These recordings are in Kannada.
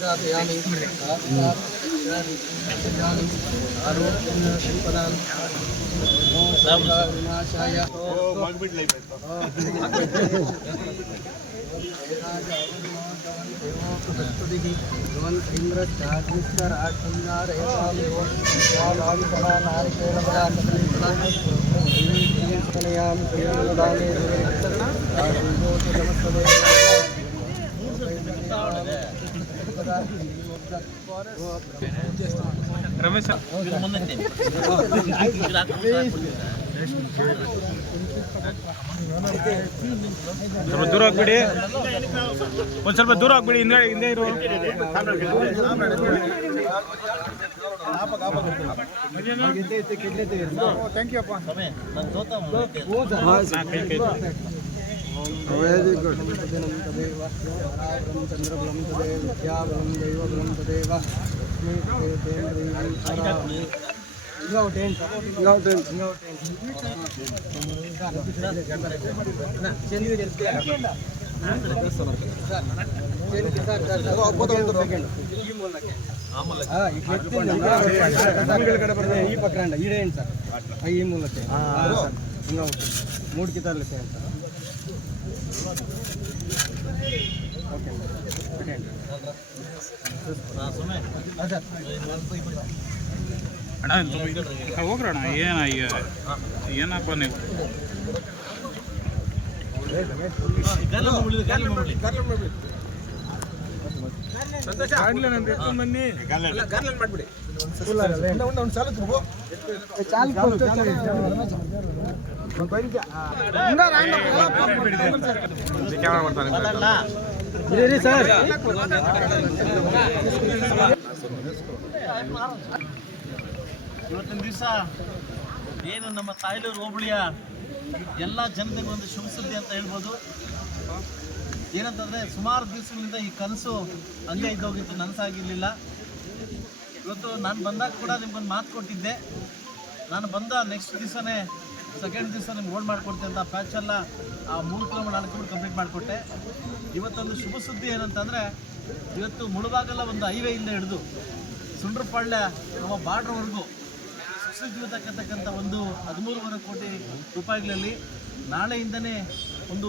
श्रादयामि श्रादयामि आरोग्यं शिल्पदां विनाशाय ृष्टराजनारयसामिकलानारिकेलबलानयां क्रियं वदामि ರಮೇಶ್ ಸ್ವಲ್ಪ ದೂರ ಹೋಗ್ಬಿಡಿ. ಒಂದ್ ಸ್ವಲ್ಪ ದೂರ ಹೋಗ್ಬಿಡಿ ಹಿಂದೆ ಹಿಂದೆ ಇರು. वेदि गुड तदेनं तदेव रात्रं चन्द्रबलं तदेव विद्याबलं दैवबलं तदेव लक्ष्मी तदेव तेन देवीं तारामि ఇంకో టెన్ ఇంకో టెన్ ఇంకో టెన్ చెంది తెలుసుకోవాలి ఈ పక్కన ఈడేయండి సార్ ఈ మూలకే మూడు కితాలు సార్ ಅಣ್ಣ ಹೋಗ್ರಣ ಏನ ಈಗ ಏನಪ್ಪ ನೀವು? ಬನ್ನಿ. ಸರ್ ಇವತ್ತಿನ ದಿವಸ ಏನು ನಮ್ಮ ತಾಯ್ಲೂರು ಹೋಬಳಿಯ ಎಲ್ಲ ಜನತೆಗೂ ಒಂದು ಶುಭ ಸುದ್ದಿ ಅಂತ ಹೇಳ್ಬೋದು. ಏನಂತಂದರೆ ಸುಮಾರು ದಿವಸಗಳಿಂದ ಈ ಕನಸು ಹಂಗೆ ಇದ್ದೋಗಿತ್ತು, ನನಸಾಗಿರಲಿಲ್ಲ. ಇವತ್ತು ನಾನು ಬಂದಾಗ ಕೂಡ ನಿಮ್ಗೊಂದು ಮಾತು ಕೊಟ್ಟಿದ್ದೆ. ನಾನು ಬಂದ ನೆಕ್ಸ್ಟ್ ದಿವಸನೇ ಸೆಕೆಂಡ್ ದಿವಸ ನಿಮ್ಗೆ ಓಡ್ ಮಾಡಿಕೊಡ್ತೀನಿ ಅಂತ ಪ್ಯಾಚೆಲ್ಲ ಆ ಮೂರು ಕಿಲೋಮೀಟರ್ ನಾಲ್ಕು ಕಿಲೋಮೀಟರ್ ಕಂಪ್ಲೀಟ್ ಮಾಡಿಕೊಟ್ಟೆ. ಇವತ್ತೊಂದು ಶುಭ ಸುದ್ದಿ ಏನಂತಂದರೆ, ಇವತ್ತು ಮುಳುಬಾಗಲ್ಲ ಒಂದು ಹೈವೇ ಇಂದ ಹಿಡಿದು ಸುಂಡ್ರಪಾಳ್ಯ ನಮ್ಮ ಬಾರ್ಡ್ರ್ವರೆಗೂ ಸುಸಜ್ಜಿತಕ್ಕಂಥ ಒಂದು ಹದಿಮೂರುವರೆ ಕೋಟಿ ರೂಪಾಯಿಗಳಲ್ಲಿ ನಾಳೆಯಿಂದನೇ ಒಂದು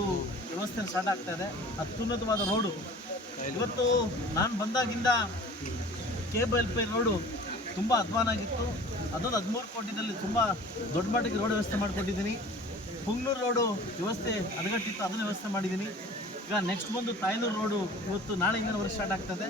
ವ್ಯವಸ್ಥೆ ಸ್ಟಾರ್ಟ್ ಆಗ್ತಾ ಇದೆ. ಅತ್ಯುನ್ನತವಾದ ರೋಡು ಇವತ್ತು ನಾನು ಬಂದಾಗಿಂದ ಕೇಬಲ್ ಪೇ ರೋಡು ತುಂಬ ಅಧ್ವಾನ ಆಗಿತ್ತು. ಅದೊಂದು ಹದಿಮೂರು ಕೋಟಿದಲ್ಲಿ ತುಂಬ ದೊಡ್ಡ ಮಟ್ಟಿಗೆ ರೋಡ್ ವ್ಯವಸ್ಥೆ ಮಾಡಿಕೊಟ್ಟಿದ್ದೀನಿ. ಪುಂಗ್ನೂರು ರೋಡು ವ್ಯವಸ್ಥೆ ಅದಗಟ್ಟಿತ್ತು ಅದನ್ನು ವ್ಯವಸ್ಥೆ ಮಾಡಿದ್ದೀನಿ. ಈಗ ನೆಕ್ಸ್ಟ್ ಬಂದು ತಾಯ್ನೂರು ರೋಡು ಇವತ್ತು ನಾಳೆಯಿಂದ ವರ್ಷ ಸ್ಟಾರ್ಟ್ ಆಗ್ತದೆ.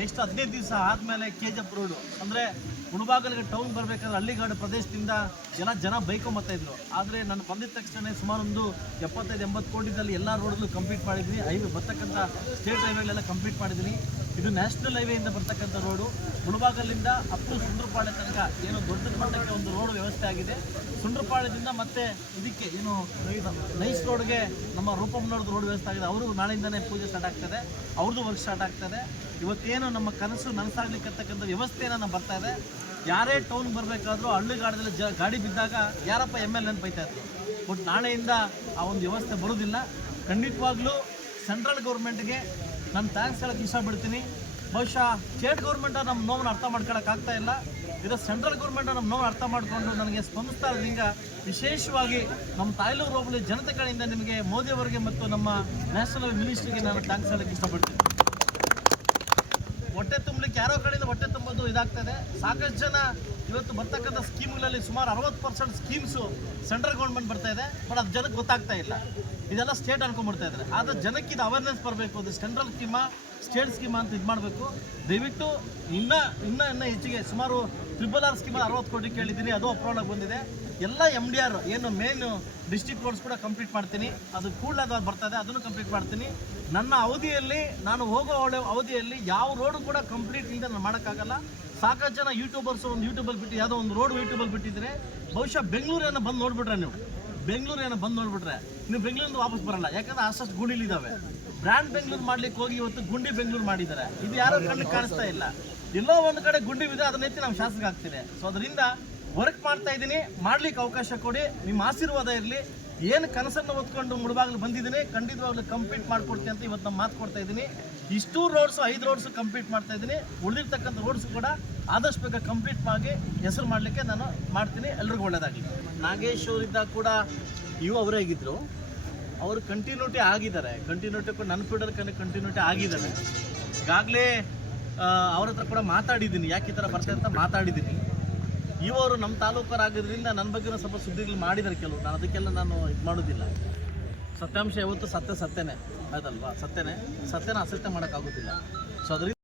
ನೆಕ್ಸ್ಟ್ ಹದಿನೈದು ದಿವಸ ಆದಮೇಲೆ ಕೆ ಜಿ ಎಫ್ ರೋಡು ಅಂದರೆ ಮುಳುಬಾಗಲಿಗೆ ಟೌನ್ ಬರಬೇಕಾದ್ರೆ ಹಳ್ಳಿಗಾಡು ಪ್ರದೇಶದಿಂದ ಜನ ಜನ ಬೈಕೊಂಬತ್ತಾ ಇದ್ರು. ಆದರೆ ನಾನು ಬಂದಿದ್ದ ತಕ್ಷಣ ಸುಮಾರು ಒಂದು ಎಪ್ಪತ್ತೈದು, ಎಂಬತ್ತು ಕೋಟಿದಲ್ಲಿ ಎಲ್ಲ ರೋಡಲ್ಲೂ ಕಂಪ್ಲೀಟ್ ಮಾಡಿದ್ದೀನಿ. ಹೈವೇ ಬರ್ತಕ್ಕಂಥ ಸ್ಟೇಟ್ ಹೈವೇಗಳೆಲ್ಲ ಕಂಪ್ಲೀಟ್ ಮಾಡಿದ್ದೀನಿ. ಇದು ನ್ಯಾಷನಲ್ ಹೈವೇಯಿಂದ ಬರ್ತಕ್ಕಂಥ ರೋಡು ಮುಳುಬಾಗಲಿಂದ ಅಪ್ಪು ಟು ಸುಂಡ್ರಪಾಳ್ಯ ತನಕ ಏನು ದೊಡ್ಡ ಮಟ್ಟಕ್ಕೆ ಒಂದು ರೋಡ್ ವ್ಯವಸ್ಥೆ ಆಗಿದೆ. ಸುಂಡ್ರಪಾಳ್ಯದಿಂದ ಮತ್ತೆ ಇದಕ್ಕೆ ಏನು ನೈಸ್ ರೋಡ್ಗೆ ನಮ್ಮ ರೂಪಮ್ಮನವ್ರದ್ದು ರೋಡ್ ವ್ಯವಸ್ಥೆ ಆಗಿದೆ. ಅವರು ನಾಳೆಯಿಂದನೇ ಪೂಜೆ ಸ್ಟಾರ್ಟ್ ಆಗ್ತದೆ. ಅವ್ರದ್ದು ವರ್ಕ್ ಸ್ಟಾರ್ಟ್ ಆಗ್ತದೆ. ಇವತ್ತೇನು ನಮ್ಮ ಕನಸು ನನಸಾಗ್ಲಿಕ್ಕಂತಕ್ಕಂಥ ವ್ಯವಸ್ಥೆಯನ್ನು ಬರ್ತಾ ಇದೆ. ಯಾರೇ ಟೌನ್ ಬರಬೇಕಾದ್ರೂ ಹಳ್ಳಿಗಾಡದಲ್ಲಿ ಜ ಗಾಡಿ ಬಿದ್ದಾಗ ಯಾರಪ್ಪ ಎಂ ಎಲ್ ಎನ್ ಬೈತಾ ಇತ್ತು ಬಟ್ ನಾಳೆಯಿಂದ ಆ ಒಂದು ವ್ಯವಸ್ಥೆ ಬರೋದಿಲ್ಲ. ಖಂಡಿತವಾಗ್ಲೂ ಸೆಂಟ್ರಲ್ ಗೌರ್ಮೆಂಟ್ಗೆ ನಾನು ಥ್ಯಾಂಕ್ಸ್ ಹೇಳೋಕ್ಕೆ ಇಷ್ಟಪಡ್ತೀನಿ. ಬಹುಶಃ ಸ್ಟೇಟ್ ಗೌರ್ಮೆಂಟ್ ನಮ್ಮ ನೋವನ್ನು ಅರ್ಥ ಮಾಡ್ಕೊಳಕ್ಕೆ ಆಗ್ತಾ ಇಲ್ಲ. ಇದು ಸೆಂಟ್ರಲ್ ಗೌರ್ಮೆಂಟ್ ನಮ್ಮ ನೋವು ಅರ್ಥ ಮಾಡಿಕೊಂಡು ನನಗೆ ಸ್ಪಂದಿಸ್ತಾ ಇರೋದ್ರಿಂದ ವಿಶೇಷವಾಗಿ ನಮ್ಮ ತಾಯ್ಲೂರು ಹೋಬಳಿ ಜನತೆ ಕಡೆಯಿಂದ ನಿಮಗೆ ಮೋದಿಯವರಿಗೆ ಮತ್ತು ನಮ್ಮ ನ್ಯಾಷನಲ್ ಮಿನಿಸ್ಟ್ರಿಗೆ ನಾನು ಥ್ಯಾಂಕ್ಸ್ ಹೇಳಕ್ಕೆ ಇಷ್ಟಪಡ್ತೀನಿ. ಹೊಟ್ಟೆ ತುಂಬಲಿಕ್ಕೆ ಯಾರೋ ಕಡೆಯಿಂದ ಹೊಟ್ಟೆ ತುಂಬೋದು ಇದಾಗ್ತದೆ ಸಾಕಷ್ಟು ಜನ ಇವತ್ತು ಬರ್ತಕ್ಕಂಥ ಸ್ಕೀಮ್ಗಳಲ್ಲಿ ಸುಮಾರು ಅರವತ್ತು ಪರ್ಸೆಂಟ್ ಸ್ಕೀಮ್ಸು ಸೆಂಟ್ರಲ್ ಗೌರ್ಮೆಂಟ್ ಬರ್ತಾ ಇದೆ. ಬಟ್ ಅದು ಜನಕ್ಕೆ ಗೊತ್ತಾಗ್ತಾ ಇಲ್ಲ. ಇದೆಲ್ಲ ಸ್ಟೇಟ್ ಅನ್ಕೊಂಡ್ಬಿಡ್ತಾ ಇದ್ದಾರೆ. ಆದರೆ ಜನಕ್ಕೆ ಇದು ಅವೇರ್ನೆಸ್ ಬರಬೇಕು. ಅದು ಸೆಂಟ್ರಲ್ ಸ್ಕೀಮಾ ಸ್ಟೇಟ್ ಸ್ಕೀಮ್ ಅಂತ ಇದು ಮಾಡಬೇಕು. ದಯವಿಟ್ಟು ಇನ್ನ, ಇನ್ನೂ ಇನ್ನೂ ಹೆಚ್ಚಿಗೆ ಸುಮಾರು ತ್ರಿಬಲ್ ಆರ್ ಸ್ಕೀಮಲ್ಲಿ ಅರವತ್ತು ಕೋಟಿ ಕೇಳಿದ್ದೀನಿ ಅದು ಅಪ್ರೂವಲ್ ಆಗಿ ಬಂದಿದೆ. ಎಲ್ಲ ಎಂ ಡಿ ಆರ್ ಏನು ಮೇನ್ ಡಿಸ್ಟಿಕ್ ರೋಡ್ಸ್ ಕೂಡ ಕಂಪ್ಲೀಟ್ ಮಾಡ್ತೀನಿ. ಅದು ಕೂಡಲೇ ಅದು ಬರ್ತದೆ, ಅದನ್ನು ಕಂಪ್ಲೀಟ್ ಮಾಡ್ತೀನಿ. ನನ್ನ ಅವಧಿಯಲ್ಲಿ, ನಾನು ಹೋಗೋ ಅವಧಿಯಲ್ಲಿ ಯಾವ ರೋಡು ಕೂಡ ಕಂಪ್ಲೀಟ್ ಇಲ್ಲದೆ ನಾನು ಮಾಡೋಕ್ಕಾಗಲ್ಲ. ಸಾಕಷ್ಟು ಜನ ಯೂಟ್ಯೂಬರ್ಸ್ ಒಂದು ಯೂಟ್ಯೂಬಲ್ಲಿ ಬಿಟ್ಟು, ಯಾವುದೋ ಒಂದು ರೋಡ್ ಯೂಟ್ಯೂಬಲ್ಲಿ ಬಿಟ್ಟಿದ್ರೆ, ಬಹುಶಃ ಬೆಂಗಳೂರೇನೋ ಬಂದು ನೋಡಿಬಿಟ್ರೆ ನೀವು. ಬೆಂಗಳೂರೇನೋ ಬಂದು ನೋಡಿಬಿಟ್ರೆ, ನೀವು ಬೆಂಗಳೂರಿಂದ ವಾಪಸ್ ಬರಲ್ಲ. ಯಾಕಂದ್ರೆ ಅಷ್ಟಷ್ಟು ಗುಂಡಿಲಿದ್ದಾವೆ ಬ್ರ್ಯಾಂಡ್ ಬೆಂಗಳೂರು ಮಾಡ್ಲಿಕ್ಕೆ ಹೋಗಿ ಇವತ್ತು ಗುಂಡಿ ಬೆಂಗಳೂರು ಮಾಡಿದ್ದಾರೆ. ಇದು ಯಾರೋ ಕಣ್ಣಿಗೆ ಕಾಣಿಸ್ತಾ ಇಲ್ಲ. ಎಲ್ಲೋ ಒಂದು ಕಡೆ ಗುಂಡಿ ಇದೆ ಅದನ್ನ ಎತ್ತಿ ನಮ್ಮ ಶಾಸಕ ಆಗ್ತಿದೆ ಸೊ ಅದರಿಂದ ವರ್ಕ್ ಮಾಡ್ತಾ ಇದ್ದೀನಿ. ಮಾಡ್ಲಿಕ್ಕೆ ಅವಕಾಶ ಕೊಡಿ. ನಿಮ್ಮ ಆಶೀರ್ವಾದ ಇರಲಿ. ಏನು ಕನಸನ್ನು ಹೊತ್ಕೊಂಡು ಮುಳುಬಾಗ್ಲು ಬಂದಿದ್ದೀನಿ. ಖಂಡಿತವಾಗ್ಲೂ ಕಂಪ್ಲೀಟ್ ಮಾಡ್ಕೊಡ್ತೀನಿ ಅಂತ ಇವತ್ತು ನಾನು ಮಾತು ಕೊಡ್ತಾ ಇದ್ದೀನಿ. ಇಷ್ಟು ರೋಡ್ಸು ಐದು ರೋಡ್ಸು ಕಂಪ್ಲೀಟ್ ಮಾಡ್ತಾ ಇದ್ದೀನಿ. ಉಳಿದಿರ್ತಕ್ಕಂಥ ರೋಡ್ಸು ಕೂಡ ಆದಷ್ಟು ಬೇಗ ಕಂಪ್ಲೀಟ್ ಆಗಿ ಹೆಸರು ಮಾಡಲಿಕ್ಕೆ ನಾನು ಮಾಡ್ತೀನಿ. ಎಲ್ರಿಗೂ ಒಳ್ಳೆಯದಾಗಲಿ ನಾಗೇಶ್ ಅವರಿದ್ದಾಗ ಕೂಡ ಇವು ಅವರೇ ಆಗಿದ್ದರು ಅವರು ಕಂಟಿನ್ಯೂಟಿ ಆಗಿದ್ದಾರೆ. ಕಂಟಿನ್ಯೂಟಿ ಕೂಡ ನನ್ನ ಫೀಲ್ಡಲ್ಲಿ ಕಂಟಿನ್ಯೂಟಿ ಆಗಿದ್ದಾರೆ. ಈಗಾಗಲೇ ಅವ್ರ ಹತ್ರ ಕೂಡ ಮಾತಾಡಿದ್ದೀನಿ. ಯಾಕೆ ಈ ಥರ ಬರ್ತಾರೆ ಅಂತ ಮಾತಾಡಿದ್ದೀನಿ. ಇವರು ನಮ್ಮ ತಾಲೂಕರಾಗಿದ್ದರಿಂದ ನನ್ನ ಬಗ್ಗೆ ಸ್ವಲ್ಪ ಸುದ್ದಿಗಳು ಮಾಡಿದ್ದಾರೆ ಕೆಲವು ನಾನು ಅದಕ್ಕೆಲ್ಲ ನಾನು ಇದು ಮಾಡೋದಿಲ್ಲ. ಸತ್ಯಾಂಶ ಯಾವತ್ತು ಸತ್ಯ ಸತ್ಯನೇ. ಅದಲ್ವಾ? ಸತ್ಯನೇ. ಸತ್ಯನ ಅಸತ್ಯ ಮಾಡೋಕ್ಕಾಗೋದಿಲ್ಲ. ಸೊ ಅದರಿಂದ